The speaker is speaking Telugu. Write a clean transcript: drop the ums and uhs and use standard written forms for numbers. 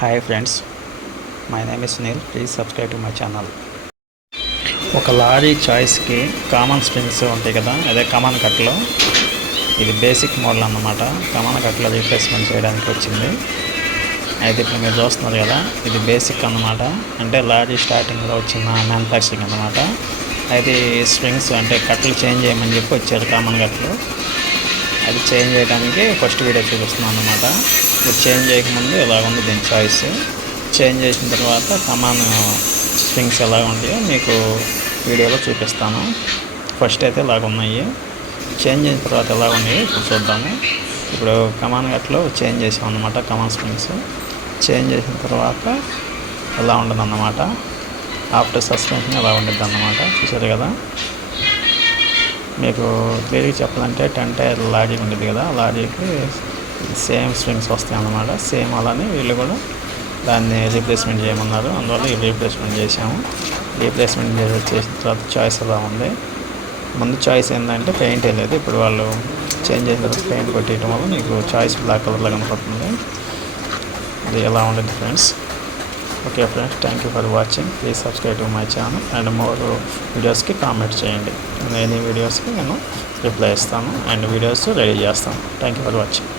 Hi friends, my name is Sunil. Please subscribe to my channel. ఒక లారీ చాయిస్కి కామన్ స్ప్రింగ్స్ ఉంటాయి కదా, అదే కమాన్ కట్లో ఇది బేసిక్ మోడల్ అన్నమాట. కమాన్ కట్లో రీప్లేస్మెంట్ చేయడానికి వచ్చింది. అయితే ఇప్పుడు మీరు చూస్తున్నారు కదా, ఇది బేసిక్ అన్నమాట. అంటే లారీ స్టార్టింగ్లో వచ్చిన మ్యానుఫ్యాక్చరింగ్ అన్నమాట. అయితే స్ప్రింగ్స్ అంటే కట్లు చేంజ్ చేయమని చెప్పి వచ్చారు కామన్ కట్లు. అది చేంజ్ చేయడానికి ఫస్ట్ వీడియో చూపిస్తున్నాను అన్నమాట. ఇప్పుడు చేంజ్ చేయకముందు ఇలా ఉంది దీని చాయిస్. చేంజ్ చేసిన తర్వాత కమాన్ స్ప్రింగ్స్ ఎలా ఉంటాయో మీకు వీడియోలో చూపిస్తాను. ఫస్ట్ అయితే ఇలాగ ఉన్నాయి, చేంజ్ చేసిన తర్వాత ఎలా ఉన్నాయో ఇప్పుడు చూద్దాము. ఇప్పుడు కమాన్ గట్లో చేంజ్ చేసాం అన్నమాట. కమాన్ స్ప్రింగ్స్ చేంజ్ చేసిన తర్వాత ఎలా ఉండదు అన్నమాట. ఆఫ్టర్ సస్పెన్షన్ ఎలా ఉండద్ది అన్నమాట. చూసారు కదా, మీకు క్లియర్గా చెప్పాలంటే 10 టైర్ లారీ ఉండేది కదా, లారీకి సేమ్ స్ప్రింగ్స్ వస్తాయి అన్నమాట. సేమ్ అలానే వీళ్ళు కూడా దాన్ని రీప్లేస్మెంట్ చేయమన్నారు. అందువల్ల ఈ రీప్లేస్మెంట్ చేసాము. రీప్లేస్మెంట్ చేసిన తర్వాత చాయిస్ ఎలా ఉంది. ముందు చాయిస్ ఏంటంటే పెయింట్ వేయలేదు. ఇప్పుడు వాళ్ళు చేంజ్ చేసిన తర్వాత పెయింట్ కొట్టేయడం వల్ల మీకు చాయిస్ బ్లాక్ కలర్లో కనపడుతుంది. ఇది ఎలా ఉండదు friends. Okay friends, thank you for watching. Please subscribe to my channel and more వీడియోస్కి కామెంట్ చేయండి. ఎనీ వీడియోస్కి నేను రిప్లై ఇస్తాను అండ్ వీడియోస్ రెడీ చేస్తాను. Thank you for watching.